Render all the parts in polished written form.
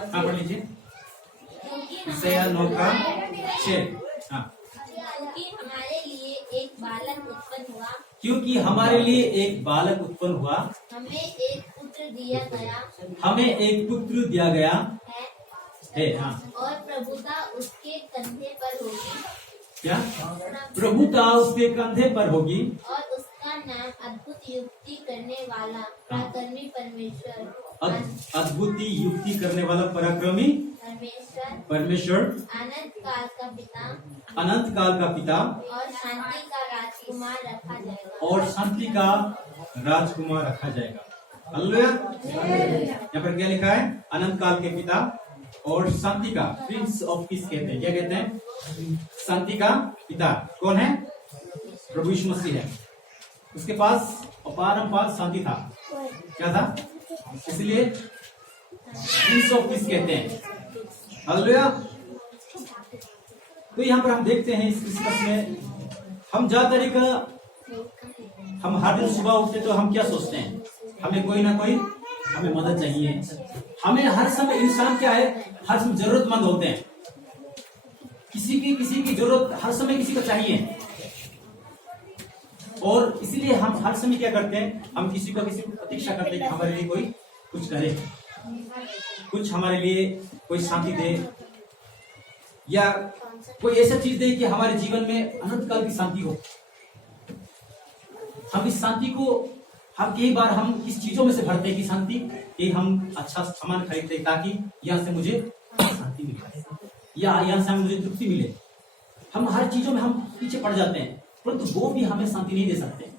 हाँ पढ़ लीजिए। क्योंकि 9 का 6। हाँ, क्योंकि हमारे लिए एक बालक उत्पन्न हुआ, क्योंकि हमारे लिए एक बालक उत्पन्न हुआ, हमें एक पुत्र दिया गया हमें एक पुत्र दिया गया है, है। हाँ, और प्रभुता उसके कंधे पर होगी, क्या प्रभुता उसके कंधे पर होगी, और उसका नाम अद्भुत युक्ति करने वाला, पराक्रमी परमेश्वर, अद्भुत युक्ति करने वाला, पराक्रमी परमेश्वर, अनंत काल का पिता, अनंत काल का पिता, और शांति का राजकुमार रखा जाएगा। और शांति का राजकुमार रखा जाएगा। हालेलुया। यहाँ पर क्या लिखा है? अनंत काल के पिता और शांति का, प्रिंस ऑफ पीस कहते हैं। क्या कहते हैं? शांति का पिता। कौन है? प्रभु यीशु मसीह है। उसके पास अपारंपार शांति था। क्या था? इसलिए प्रिंस ऑफ पीस कहते हैं। हालेलुया। तो यहाँ पर हम देखते हैं इस क्रिसमस में हम ज्यादातर हम हर दिन सुबह उठते तो हम क्या सोचते हैं? हमें कोई ना कोई हमें मदद चाहिए। हमें हर समय, इंसान क्या है, हर समय जरूरतमंद होते हैं। किसी की जरूरत हर समय किसी को चाहिए, और इसीलिए हम हर समय क्या करते हैं? हम किसी को प्रतीक्षा करते हैं कि हमारे लिए कोई कुछ करे, कुछ हमारे लिए कोई शांति दे, या कोई ऐसा चीज दे कि हमारे जीवन में अनंत काल की शांति हो। हम इस शांति को हम कई बार हम इस चीजों में से भरते हैं कि शांति, कि हम अच्छा सामान खरीदते हैं ताकि यहाँ से मुझे शांति मिले, या यहाँ से मुझे तृप्ति मिले। हम हर चीजों में हम पीछे पड़ जाते हैं, परंतु वो भी हमें शांति नहीं दे सकते,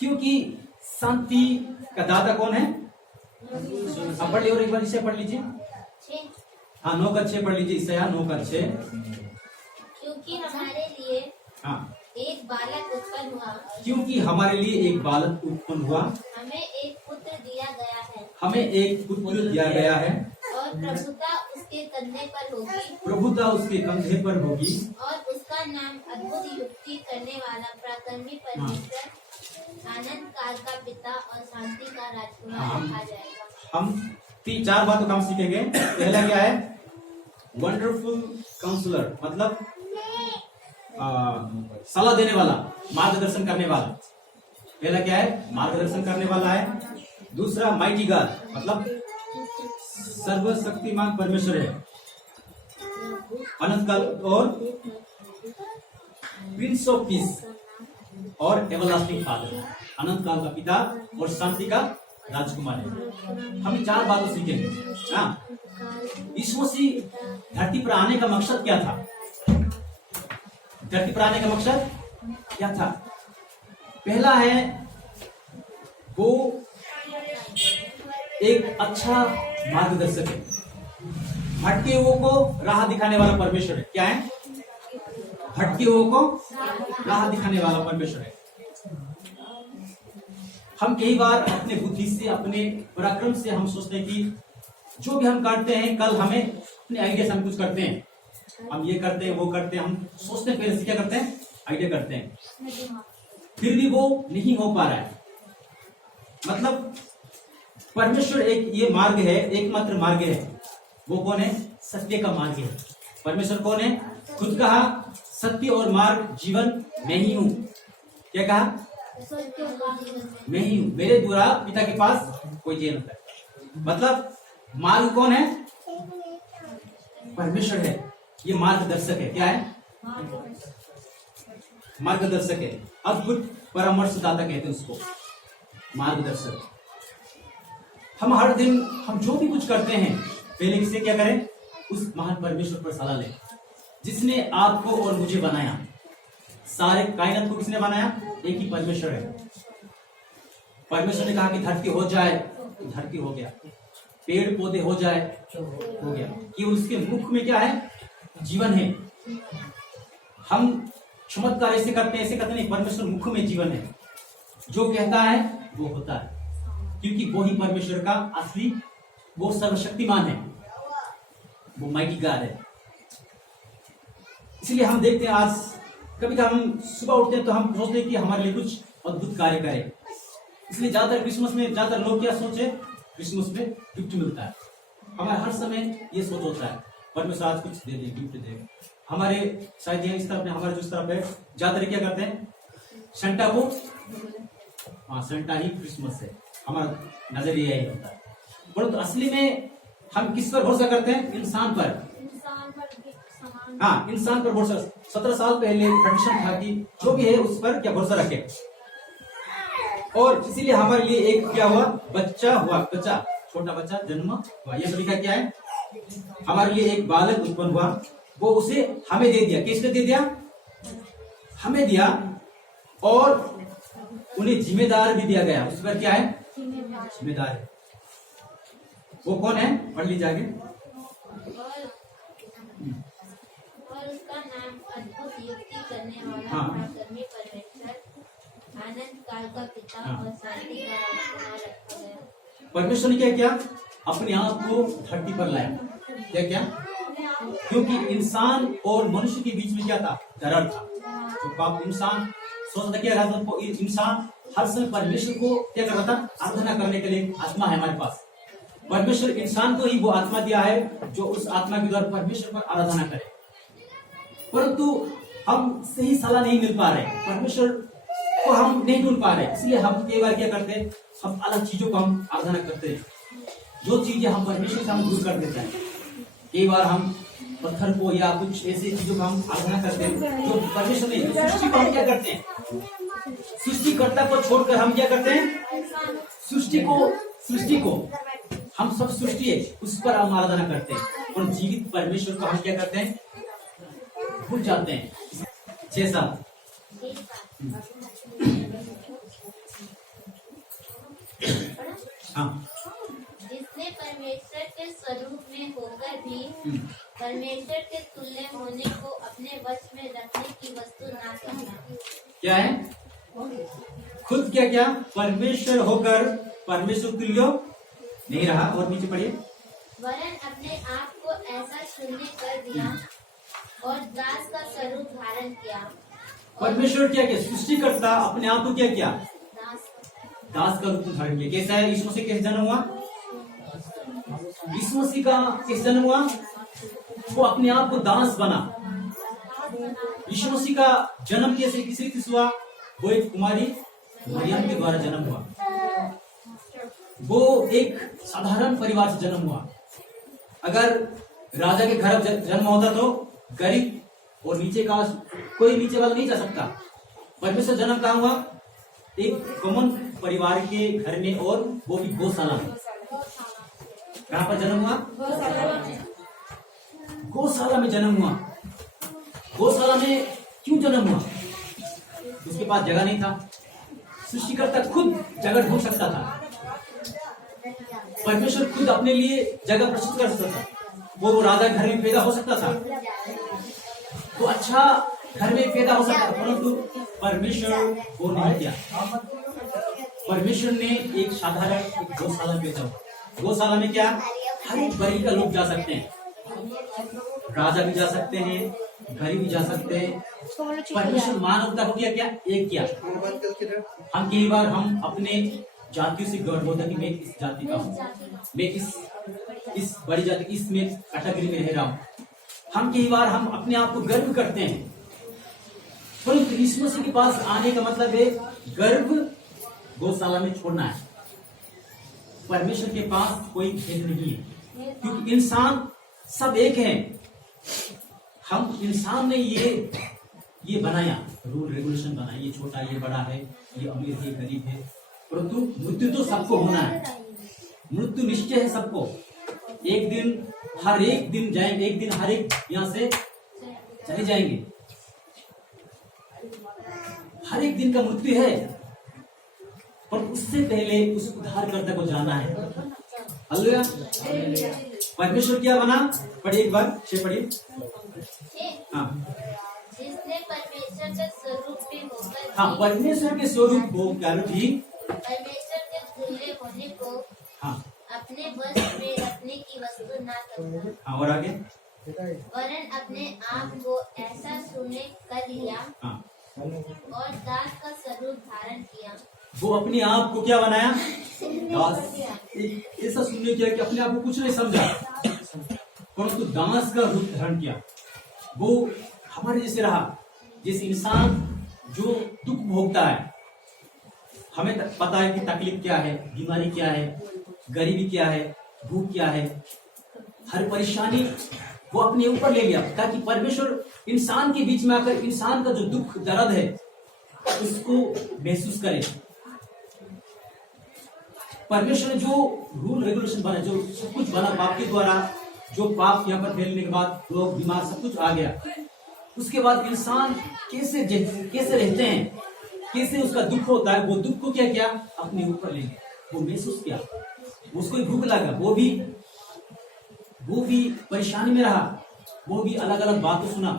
क्योंकि शांति का दाता कौन है? अब पढ़ लीजिए, और एक बार इसे पढ़ लीजिए। हाँ, 9 का 6 पढ़ लीजिए। ईसाया 9 का 6। क्योंकि हमारे लिए हाँ, एक बालक उत्पन्न हुआ, क्योंकि हमारे लिए एक बालक उत्पन्न हुआ, हमें एक पुत्र दिया गया है, हमें एक पुत्र दिया गया है, और प्रभुता उसके कंधे पर होगी, प्रभुता उसके कंधे पर होगी, और उसका नाम अद्भुत युक्ति करने वाला, पराक्रमी परमेश्वर, अनंत काल का पिता, और शांति का राजकुमार रखा जाएगा। हम 3-4 बातों का हम सीखेंगे। पहला क्या है? वंडरफुल काउंसलर, मतलब सलाह देने वाला, मार्गदर्शन करने वाला। पहला क्या है? मार्गदर्शन करने वाला है। दूसरा माइटी गॉड, मतलब सर्वशक्तिमान परमेश्वर है, अनंत काल, और प्रिंस ऑफ पीस, और एवरलास्टिंग फादर, अनंत काल का पिता और शांति का राजकुमार है। हम 4 बातों सीखेंगे। हाँ, यीशु मसीह धरती पर आने का मकसद क्या था? धरती पर आने का मकसद क्या था? पहला है, वो एक अच्छा मार्गदर्शक है, भटके हुओं को राह दिखाने वाला परमेश्वर है। क्या है? भटके हुओं को राह दिखाने वाला परमेश्वर है। हम कई बार अपने बुद्धि से, अपने पराक्रम से हम सोचते हैं कि जो भी हम करते हैं, कल हमें अपने आइडिया से हम कुछ करते हैं, हम ये करते हैं, वो करते हैं, हम सोचते हैं, पहले से क्या करते हैं? आइडिया करते हैं, फिर भी वो नहीं हो पा रहा है। मतलब परमेश्वर एक ये मार्ग है, एकमात्र मार्ग है। वो कौन है? सत्य का मार्ग है। परमेश्वर कौन है? खुद कहा, सत्य और मार्ग जीवन मैं ही हूं। क्या कहा? मैं ही हूं, मेरे द्वारा पिता के पास कोई नहीं होता। मतलब मार्ग कौन है? परमेश्वर है। ये मार्गदर्शक है। क्या है? मार्गदर्शक है। अद्भुत परामर्शदाता कहते हैं उसको, मार्गदर्शक। हम हर दिन हम जो भी कुछ करते हैं, पहले किससे क्या करें? उस महान परमेश्वर पर सलाह लें, जिसने आपको और मुझे बनाया। सारे कायनात को किसने बनाया? एक ही परमेश्वर है। परमेश्वर ने कहा कि धरती हो जाए, तो धरती हो गया। पेड़ पौधे हो जाए, हो गया। कि उसके मुख में क्या है? जीवन है। हम चमत्कार ऐसे करते हैं, ऐसे करते नहीं। परमेश्वर मुख में जीवन है। जो कहता है वो होता है, क्योंकि वो ही परमेश्वर का असली, वो सर्वशक्तिमान है, वो माइटी गॉड है। इसलिए हम देखते हैं, आज कभी कभी हम सुबह उठते हैं तो हम सोचते हैं कि हमारे लिए कुछ अद्भुत कार्य करे। इसलिए ज्यादातर क्रिसमस में ज्यादातर लोग क्या सोचे? क्रिसमस में गिफ्ट मिलता है, हमारे हर समय ये सोच होता है परमेश्वर आज कुछ दे दे, गिफ्ट दे। हमारे शायद यहाँ इस तरफ में, हमारे जिस तरफ है ज्यादातर क्या करते हैं, सेंटा को, हाँ सेंटा ही क्रिसमस है, हमारा नजरिया यही होता है। परंतु असली में हम किस पर भरोसा करते हैं? इंसान पर। हाँ, इंसान पर भरोसा। 17 साल पहले ट्रेडिशन था कि जो भी है उस पर क्या भरोसा रखे, और इसीलिए हमारे लिए एक क्या हुआ, बच्चा हुआ, बच्चा, छोटा बच्चा जन्म हुआ। ये लिखा क्या है, हमारे लिए एक बालक उत्पन्न हुआ, वो उसे हमें दे दिया। किसने दे दिया? हमें दिया, और उन्हें जिम्मेदार भी दिया गया। उस पर क्या है? जिम्मेदार है। वो कौन है? पढ़ लीजिए आगे। और उसका नाम अद्भुत युक्ति करने वाला, हाँ। पराक्रमी परमेश्वर, आनंद काल का पिता, हाँ। और शांति का राजकुमार रखा गया। परमेश्वर ने क्या किया? अपने आप को धरती पर लाया। क्या क्या? क्योंकि इंसान और मनुष्य के बीच में क्या था? दरार था। तो पाप इंसान सोचता क्या रहा था, इंसान हर समय परमेश्वर को क्या कर रहा था? आराधना करने के लिए आत्मा है हमारे पास। परमेश्वर इंसान को ही वो आत्मा दिया है जो उस आत्मा के द्वारा परमेश्वर पर आराधना करे। परंतु हम सही सलाह नहीं मिल पा रहे, परमेश्वर को हम नहीं ढूंढ पा रहे, इसलिए हम कई बार क्या करते हैं, हम अलग चीजों को हम आराधना करते हैं। जो चीजें हम परमेश्वर से हम दूर कर देते हैं। कई बार हम पत्थर को या कुछ ऐसी चीजों को हम आराधना करते हैं जो परमेश्वर नहीं। सृष्टि को हम क्या करते हैं? सृष्टिकर्ता को छोड़कर हम क्या करते हैं? सृष्टि को हम सब सृष्टि है उस पर हम आराधना करते हैं, और जीवित परमेश्वर को हम क्या करते हैं? भूल जाते हैं। 6-7 हाँ। जिसने परमेश्वर के स्वरूप में होकर भी परमेश्वर के तुल्य होने को अपने वश में रखने की वस्तु ना समझा। क्या है? खुद क्या क्या? परमेश्वर होकर परमेश्वर तुल्य नहीं रहा। और नीचे पढ़िए। वरन अपने आप को ऐसा शून्य कर दिया और दास का स्वरूप धारण किया। परमेश्वर क्या किया? सृष्टिकर्ता अपने आप को क्या किया? दास का रूप धारण किया। कैसा है? यीशु मसीह कैसे जन्म हुआ? यीशु मसीह का कैसे जन्म हुआ? वो अपने आप को दास बना। यीशु मसीह का जन्म कैसे, किस रीति से हुआ? वो एक कुमारी मरियम के द्वारा जन्म हुआ। वो एक साधारण परिवार से जन्म हुआ। अगर राजा के घर जन्म होता तो गरीब और नीचे का कोई नीचे वाला नहीं जा सकता। परमेश्वर जन्म कहाँ हुआ? एक कॉमन परिवार के घर में, और वो भी गौशाला में। कहाँ पर जन्म हुआ? गौशाला में जन्म हुआ। गौशाला में क्यों जन्म हुआ? उसके पास जगह नहीं था। सृष्टिकर्ता खुद जगह ढूंढ सकता था। परमेश्वर खुद अपने लिए जगह प्रस्तुत कर सकता था। वो राजा घर में पैदा हो सकता था, तो अच्छा घर में पैदा हो सकता था, परंतु परमेश्वर वो नहीं किया। परमेश्वर ने एक साधारण गौशाला में पैदा हुआ। गौशाला में क्या? हर एक वर्ग का लोग जा सकते हैं। राजा भी जा सकते हैं, गरीब भी जा सकते हैं। परमेश्वर मानवता को क्या किया? एक किया। हम कई बार हम अपने जातियों से गर्व होता है कि मैं इस जाति का हूँ, मैं इस बड़ी जाति इसमें कैटेगरी में रह रहा हूँ। हम कई बार हम अपने आप को गर्व करते हैं, परंतु यीशु मसीह के पास आने का मतलब है गर्व गौशाला में छोड़ना है। परमेश्वर के पास कोई भेद नहीं है, क्योंकि इंसान सब एक है। हम इंसान ने ये बनाया, रूल रेगुलेशन बनाया, ये छोटा ये बड़ा है, ये अमीर है गरीब है, परंतु मृत्यु तो सबको होना है। मृत्यु निश्चय है सबको। एक दिन हर एक दिन जाएंगे, एक दिन हर एक यहाँ से चले जाएंगे। हर एक दिन का मृत्यु है, पर उससे पहले उस उद्धारकर्ता को जाना है। हालेलुया। परमेश्वर क्या बना? पढ़िए एक बार, 6 पढ़िए। हाँ, जिसने परमेश्वर के स्वरूप में होकर हाँ, परमेश्वर के स्वरूप होकर भी परमेश्वर के तुल्य होने को हाँ अपने वश में रखने की वस्तु ना समझा। हाँ, और आगे वरन अपने आप को ऐसा शून्य कर लिया हाँ, और दास का स्वरूप धारण किया। वो अपने आप को क्या बनाया, दास। एक ऐसा सुनने किया कि अपने आप को कुछ नहीं समझा, परंतु दास का रूप धारण किया। वो हमारे जैसे रहा, जैसे इंसान जो दुख भोगता है। हमें पता है कि तकलीफ क्या है, बीमारी क्या है, गरीबी क्या है, भूख क्या है, हर परेशानी वो अपने ऊपर ले लिया, ताकि परमेश्वर इंसान के बीच में आकर इंसान का जो दुख दर्द है उसको महसूस करे। परमेश्वर ने जो रूल रेगुलेशन बना, जो सब कुछ बना पाप के द्वारा, जो पाप यहाँ पर फैलने के बाद लोग बीमार सब कुछ आ गया, उसके बाद इंसान कैसे रहते हैं, कैसे उसका दुख होता है, वो दुख को क्या किया, अपने ऊपर ले लिया, वो महसूस किया। उसको भूख लगा, वो भी परेशानी में रहा, वो भी अलग अलग बातें सुना,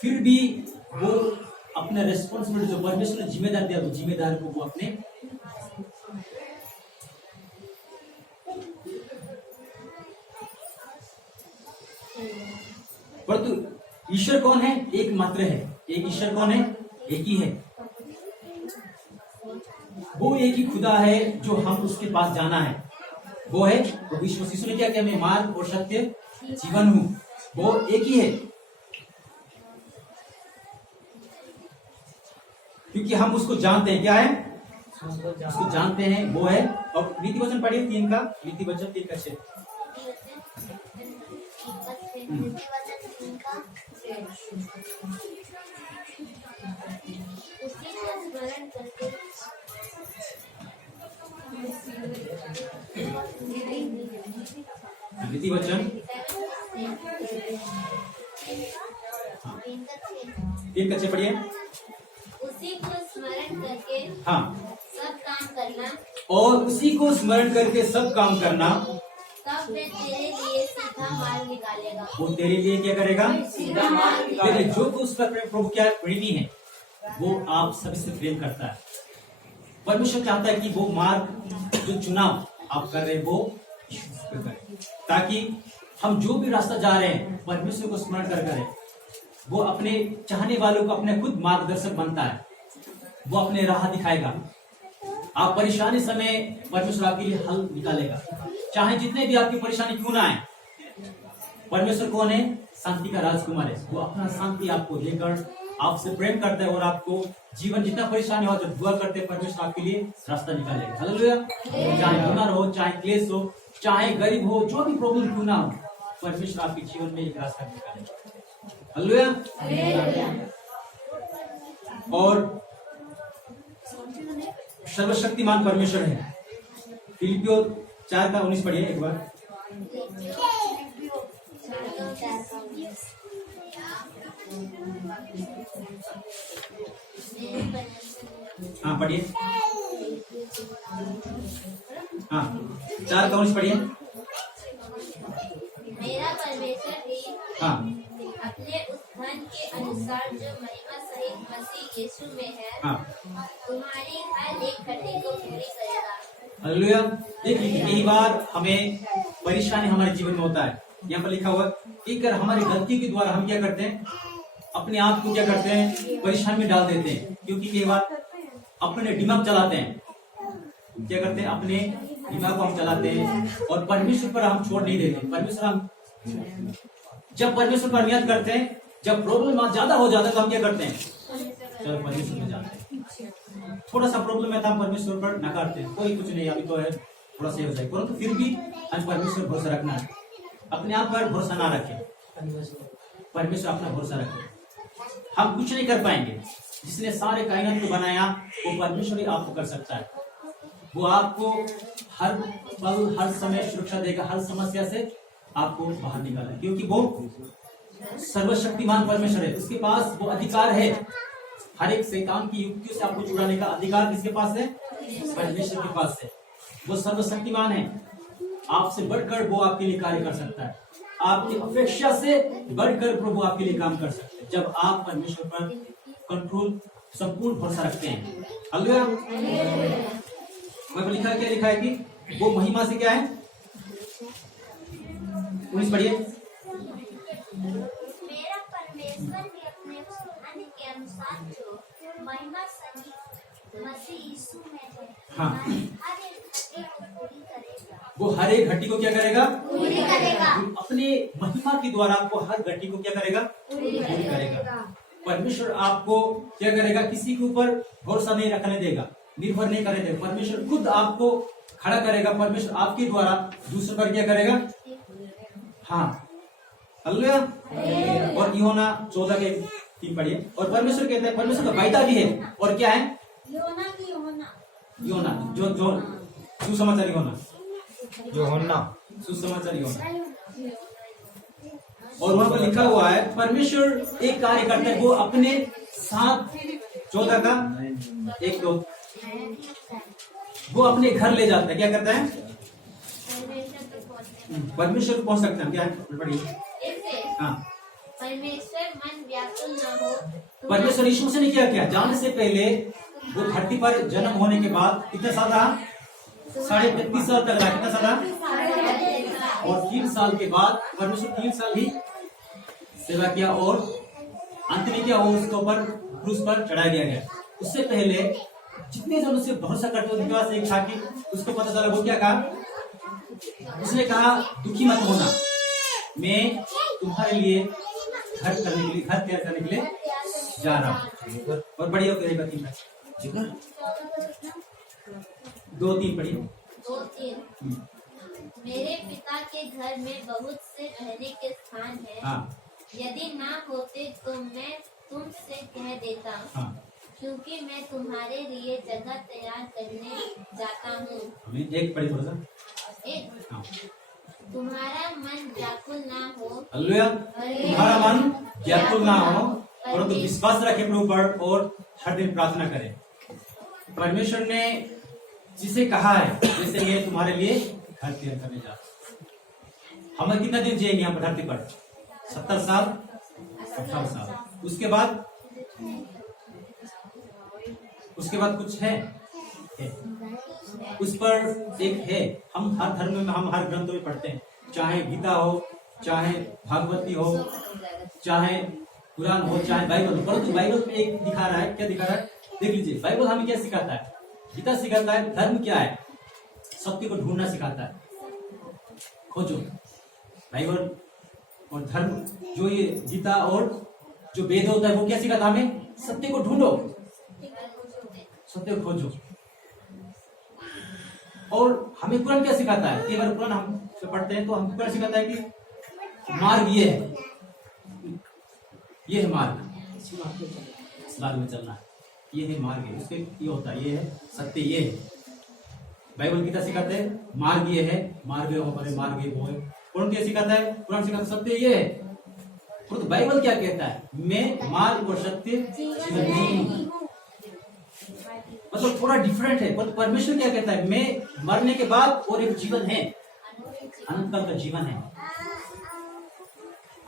फिर भी वो अपना रेस्पॉन्सिबिलिटी जो परमेश्वर ने जिम्मेदार दिया, वो जिम्मेदार को वो अपने परंतु ईश्वर कौन है, एक मात्र है। एक ईश्वर कौन है, एक ही है। वो एक ही खुदा है जो हम उसके पास जाना है, वो है प्रभु यीशु मसीह ने क्या किया, मैं मार्ग और सत्य जीवन हूं, वो एक ही है। क्योंकि हम उसको जानते हैं, क्या है, उसको जानते हैं, वो है। और नीति वचन पढ़िए 3 का, नीति वचन 3 का 6। नीति वचन 3 का 6 पढ़िए। उसी को स्मरण करके हाँ, सब काम करना, और उसी को स्मरण करके सब काम करना, तब वे तेरे लिए सीधा मार्ग निकालेगा। वो तेरे लिए क्या करेगा, सीधा मार्ग निकालेगा। जो उस पर प्रभु क्या प्रेमी है, वो आप सभी से प्रेम करता है। परमेश्वर चाहता है कि वो मार्ग जो चुनाव आप कर रहे हैं वो करें, ताकि हम जो भी रास्ता जा रहे हैं परमेश्वर को स्मरण कर करें। वो अपने चाहने वालों को अपने खुद मार्गदर्शक बनता है, वो अपने राह दिखाएगा। आप परेशानी समय परमेश्वर आपके लिए हल निकालेगा, चाहे जितने भी आपकी परेशानी क्यों ना आए। परमेश्वर कौन है, शांति का राजकुमार है। वो अपना शांति आपको देकर आपसे प्रेम करता है, और आपको जीवन जितना परेशानी हो, जब दुआ करते हैं परमेश्वर आपके लिए रास्ता निकालेगा। हालेलुया। चाहे बीमार हो, चाहे क्लेश हो, चाहे गरीब हो, जो भी प्रॉब्लम क्यों ना हो, परमेश्वर आपके जीवन में एक रास्ता निकालेगा। हालेलुया। और सर्वशक्तिमान परमेश्वर है। फिलिपियों 4 का 19 पढ़िए एक बार। हाँ पढ़िए, हाँ 4 का 19 पढ़िए। मेरा परमेश्वर भी हाँ अपने उस धन के अनुसार जो महिमा सहित मसीह यीशु में है, हाँ, तुम्हारी हर एक घटी को पूरी करेगा। हालेलुया। देखिए कई बार हमें परेशानी हमारे जीवन में होता है। यहाँ पर लिखा हुआ कि अगर हमारी गलती के द्वारा हम क्या करते हैं, अपने आप को क्या करते हैं, परेशानी में डाल देते हैं। क्योंकि कई बार अपने दिमाग चलाते हैं, क्या करते हैं, अपने दिमाग को हम चलाते हैं और परमेश्वर पर हम छोड़ नहीं देते। परमेश्वर हम जब परमेश्वर पर नियत करते हैं, जब प्रॉब्लम ज्यादा हो जाता है तो हम क्या करते हैं, चलो परमेश्वर में जाते हैं। थोड़ा सा प्रॉब्लम है तो हम परमेश्वर पर नकारते हैं, कोई कुछ नहीं, अभी तो है, थोड़ा सा हो जाए। परंतु फिर भी हम परमेश्वर भरोसा रखना है, अपने आप पर भरोसा ना रखें, परमेश्वर अपना भरोसा रखें। हम कुछ नहीं कर पाएंगे, जिसने सारे कायनात को बनाया वो परमेश्वर ही आपको कर सकता है। वो आपको हर पल हर समय सुरक्षा देगा, हर समस्या से आपको बाहर निकालेगा, क्योंकि वो सर्वशक्तिमान परमेश्वर है। उसके पास वो अधिकार है, हर एक शैतान की युक्तियों से आपको छुड़ाने का अधिकार किसके पास है, परमेश्वर के पास है। वो सर्वशक्तिमान है, आपसे बढ़कर वो आपके लिए कार्य कर सकता है, आपकी अपेक्षा से बढ़कर प्रभु आपके लिए काम कर सकते हैं, जब आप परमेश्वर पर कंट्रोल संपूर्ण भरोसा रखते हैं। हालेलुया। वहाँ पर लिखा है, क्या लिखा है कि वो महिमा से क्या है, 19 पढ़िए। मेरा परमेश्वर भी अपने उस धन के अनुसार जो महिमा मसीह यीशु में है, हाँ। हर एक घटी को पूरी करेगा। वो हर एक घटी को क्या करेगा? पूरी करेगा। अपने महिमा के द्वारा आपको हर घटी को क्या करेगा? पूरी करेगा। परमेश्वर आपको क्या करेगा? किसी के ऊपर भरोसा नहीं रखने देगा, निर्भर नहीं करने देगा। परमेश्वर खुद आपको खड़ा करेगा। परमेश्वर आपके द्वारा दूसरों पर क्या करेगा? हाँ, हालेलुया। और यूहन्ना 14:3 पढ़िए। और परमेश्वर कहते हैं, परमेश्वर का वायदा भी है। और क्या है? यूहन्ना जो सुसमाचार यूहन्ना, सुसमाचार यूहन्ना। और वहां पर लिखा हुआ है, परमेश्वर एक कार्य करता है, वो अपने 7:14 का 1-2 वो अपने घर ले जाता है। क्या करता है? परमेश्वर पहुंच सकते हैं। क्या है? पढ़िए। हाँ, परमेश्वर मन व्याकुल न हो। परमेश्वर यीशु मसीह ने क्या किया? जाने से पहले वो धरती पर जन्म होने के बाद कितने साल रहा? 35.5 साल तक रहा। कितना साल रहा? और 3 साल के बाद परमेश्वर 3 साल ही सेवा किया और अंत में क्या हो? उसके ऊपर क्रूस पर चढ़ा दिया गया। उससे पहले जितने जन उससे भरोसा करते उनके पास एक था कि उसको पता चला। वो क्या कहा? उसने कहा, दुखी मत होना, मैं तुम्हारे लिए घर तैयार करने के लिए जा रहा हूँ। और बढ़िया करेगा 2-3 पढ़िए। 2-3 मेरे पिता के घर में बहुत से रहने के स्थान है। हाँ, यदि ना होते तो मैं तुमसे कह देता, हाँ। क्योंकि मैं तुम्हारे लिए जगह तैयार करने जाता हूँ। एक पढ़िए थोड़ा सा। हाँ। तुम्हारा मन व्याकुल ना हो। हालेलुया। तुम्हारा मन व्याकुल ना हो, परंतु विश्वास रखे प्रभु पर और हर दिन प्रार्थना करें। परमेश्वर ने जिसे कहा है, जैसे ये तुम्हारे लिए घर तैयार करने जा रहा। हम कितना दिन जिएंगे यहाँ पर धरती पर? 70 साल, 18 साल। उसके बाद कुछ है? उस पर एक है। हम हर धर्म में, हम हर ग्रंथों में पढ़ते हैं, चाहे गीता हो, चाहे भागवती हो, चाहे कुरान हो, चाहे बाइबल हो। परंतु बाइबल में एक दिखा रहा है। क्या दिखा रहा है? देख लीजिए। बाइबल हमें क्या सिखाता है? गीता सिखाता है धर्म क्या है? सत्य को ढूंढना सिखाता है। खोजो। बाइबल और धर्म, जो ये गीता और जो वेद होता है, वो क्या सिखाता है हमें? सत्य को ढूंढो, सत्य को खोजो। और हमें कुरान क्या सिखाता है? कई बार कुरान हम पढ़ते हैं तो हम कुरान सिखाता है कि मार्ग ये है, ये है मार्ग, इस मार्ग में चलना है, ये है मार्ग है, उसके ये होता है, ये है सत्य, ये है। बाइबल गीता सिखाते हैं मार्ग ये है, मार्ग है, मार्ग ये वो है। कुरान क्या सिखाता है? कुरान सिखाता है सत्य ये है। तो बाइबल क्या कहता है? मैं मार्ग और सत्य जीवन नहीं हूं। मतलब थोड़ा डिफरेंट है। पर परमेश्वर क्या कहता है? मैं मरने के बाद और एक जीवन है, अनंत काल का जीवन है,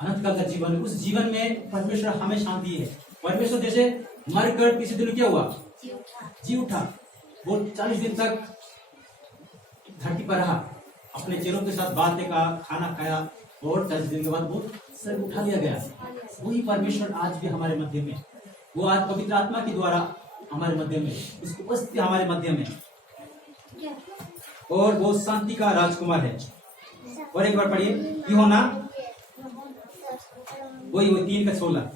अनंत काल का जीवन है। उस जीवन में परमेश्वर हमें शांति है। परमेश्वर जैसे मरकर किसी दिन क्या हुआ? जी उठा। वो 40 दिन तक धरती पर रहा, अपने चेलों के साथ बातें का खाना खाया और 40 दिन के बाद वो सर उठा लिया गया। वही परमेश्वर आज भी हमारे मध्य में, वो आज पवित्र आत्मा के द्वारा हमारे मध्य में, उसकी उपस्थिति हमारे मध्य में, और वो शांति का राजकुमार है। और एक बार पढ़िए यूहन्ना वही 3:16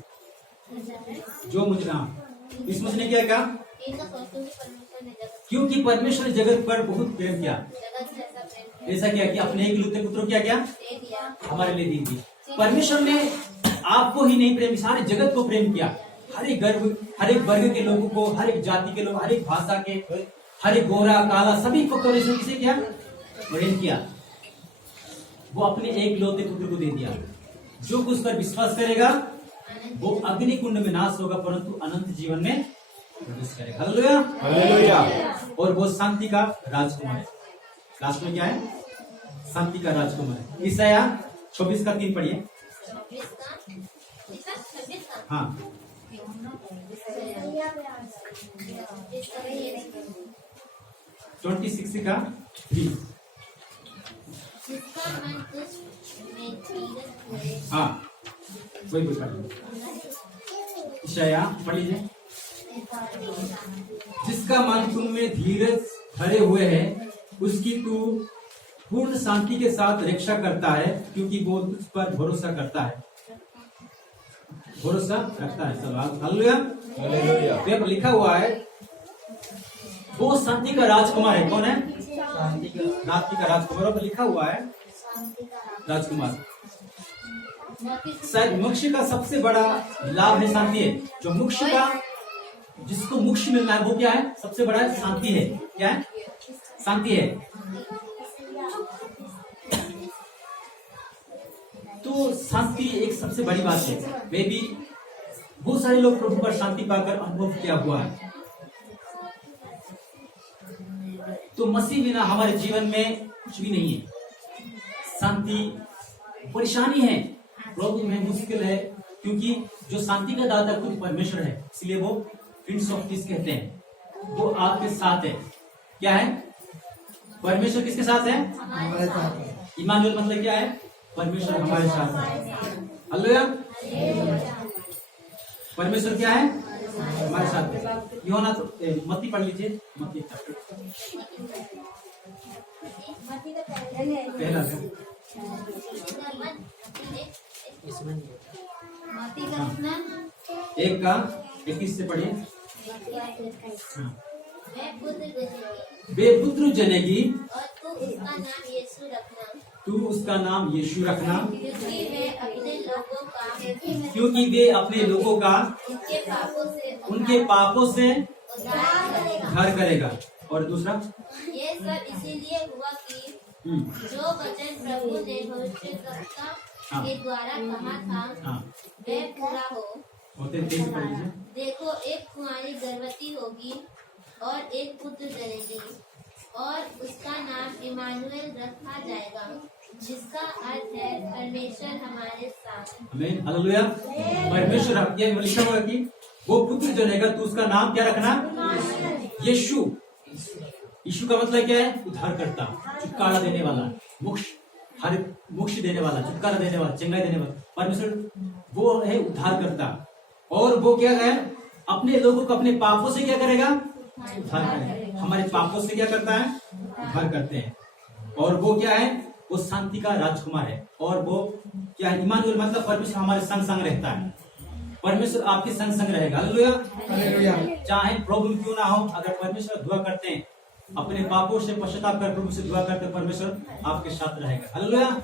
जो मुझे इसमें उसने क्या कहा? क्योंकि परमेश्वर ने जगत पर बहुत प्रेम किया, ऐसा किया कि अपने एकलौते पुत्र क्या किया? हमारे लिए दे दिया। परमेश्वर ने आपको ही नहीं प्रेम, सारे जगत को प्रेम किया। हर एक वर्ग के लोगों को, हर एक जाति के लोग, हर एक भाषा के, हर एक गोरा काला, सभी को परमेश्वर किसे किया? प्रेम किया। वो अपने एकलौते पुत्र को दे दिया। जो कुछ पर विश्वास करेगा वो अग्नि कुंड में नाश होगा, परंतु अनंत जीवन में प्रवेश करेगा। Hallelujah, hallelujah. और वो शांति का राजकुमार है। लास्ट में क्या है? शांति का राजकुमार है। यशायाह 26:3 पढ़िए। हाँ, 26:3। हाँ, वही पढ़ लीजिए। यशायाह पढ़ लीजिए। जिसका मन तुम में धीरज धरे हुए है, उसकी तू पूर्ण शांति के साथ रक्षा करता है, क्योंकि वो तुझ पर भरोसा करता है, भरोसा रखता है। हालेलुया। यहाँ पर लिखा हुआ है वो शांति का राजकुमार है। कौन है? शांति का राजकुमार। और लिखा हुआ है राजकुमार। शायद मोक्ष का सबसे बड़ा लाभ है शांति है। जो मोक्ष का, जिसको मोक्ष मिलना है वो क्या है? सबसे बड़ा शांति है। क्या है? शांति है। तो शांति एक सबसे बड़ी बात है। वे भी बहुत सारे लोग प्रभु पर शांति पाकर अनुभव किया हुआ है। तो मसीह बिना हमारे जीवन में कुछ भी नहीं है। शांति परेशानी है, प्रॉब्लम है, मुश्किल है, क्योंकि जो शांति का दाता खुद परमेश्वर है, इसलिए वो प्रिंस ऑफ पीस कहते हैं। वो आपके साथ है। क्या है? परमेश्वर किसके साथ है? हमारे साथ है। इमानुएल मतलब क्या है? परमेश्वर हमारे साथ है। हालेलुया। परमेश्वर क्या है? हमारे साथ है। यूहन्ना तो मत्ती पढ़ लीजिए। मत्ती पहला एक का 21 से पढ़िए। वे पुत्र जनेगी और तू उसका नाम यीशु रखना, तू उसका नाम यीशु रखना, क्योंकि वे अपने लोगों का उनके पापों से उद्धार करेगा। और दूसरा, ये सब इसीलिए हुआ कि जो वचन प्रभु ने भविष्यद्वक्ता के द्वारा कहा था वह पूरा हो। देखो, एक कुंवारी गर्भवती होगी और एक पुत्र जनेगी और उसका नाम इमानुएल रखा जाएगा, जिसका अर्थ है परमेश्वर हमारे साथ। आमीन। हालेलुया। परमेश्वर आपके लिखा हुआ कि वो पुत्र जनेगा, तो उसका नाम क्या रखना? यीशु। यीशु का मतलब क्या है? उद्धार करता, छुटकारा देने वाला, मोक्ष, हर मोक्ष देने वाला, छुटकारा देने वाला, चंगाई देने वाला। परमेश्वर वो है उद्धार करता। और वो क्या है? अपने लोगों को अपने पापों से क्या करेगा? उद्धार करेगा। हमारे पापों से क्या करता है? उद्धार करते हैं। और वो क्या है? वो शांति का राजकुमार है। और वो क्या है? इमानुएल मतलब परमेश्वर हमारे संग संग रहता है। परमेश्वर आपके संग संग रहेगा। हालेलुया। चाहे प्रॉब्लम क्यों ना हो, अगर परमेश्वर दुआ करते हैं, अपने पापों से पश्चाताप कर प्रभु से दुआ करते, परमेश्वर आपके साथ रहेगा।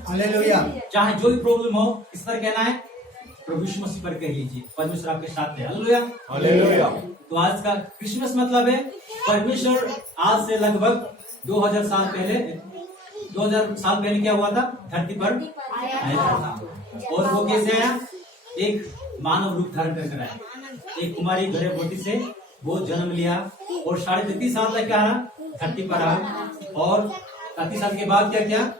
हालेलुया। चाहे जो भी प्रॉब्लम हो, किस पर कहना है? प्रभु यीशु मसीह पर कह लीजिए, परमेश्वर आपके साथ है। हालेलुया। तो आज का क्रिसमस मतलब है परमेश्वर आज से लगभग 2000 साल पहले, 2000 साल पहले क्या हुआ था? धरती पर आया था। और वो कैसे आया? एक मानव रूप धारण कर आया। एक कुमारी गर्भवती से वो जन्म लिया और 33.5 साल तक क्या रहा? धरती पर आया। और 33 साल के बाद क्या किया?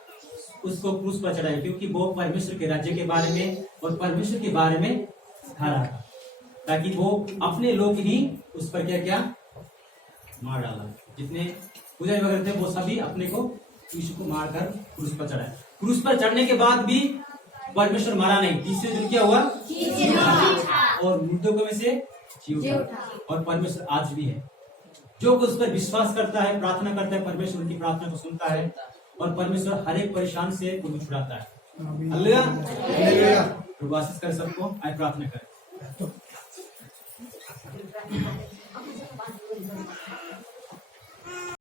उसको क्रूस पर चढ़ाया, क्योंकि वो परमेश्वर के राज्य के बारे में और परमेश्वर के बारे में सिखा रहा था, ताकि वो अपने लोग ही उस पर क्या क्या मार डाला। जितने पुजारी वगैरह थे वो सभी अपने को यीशु को मारकर क्रूस पर चढ़ाया। क्रूस पर चढ़ने के बाद भी परमेश्वर मारा नहीं, तीसरे दिन क्या हुआ? और मृतकों में से जी उठा। और परमेश्वर आज भी है। जो उस पर विश्वास करता है, प्रार्थना करता है, परमेश्वर उनकी प्रार्थना को सुनता है और परमेश्वर हर एक परेशान से उनको छुड़ाता है। हालेलुया। प्रभु आशीष करे सबको। आए प्रार्थना करें।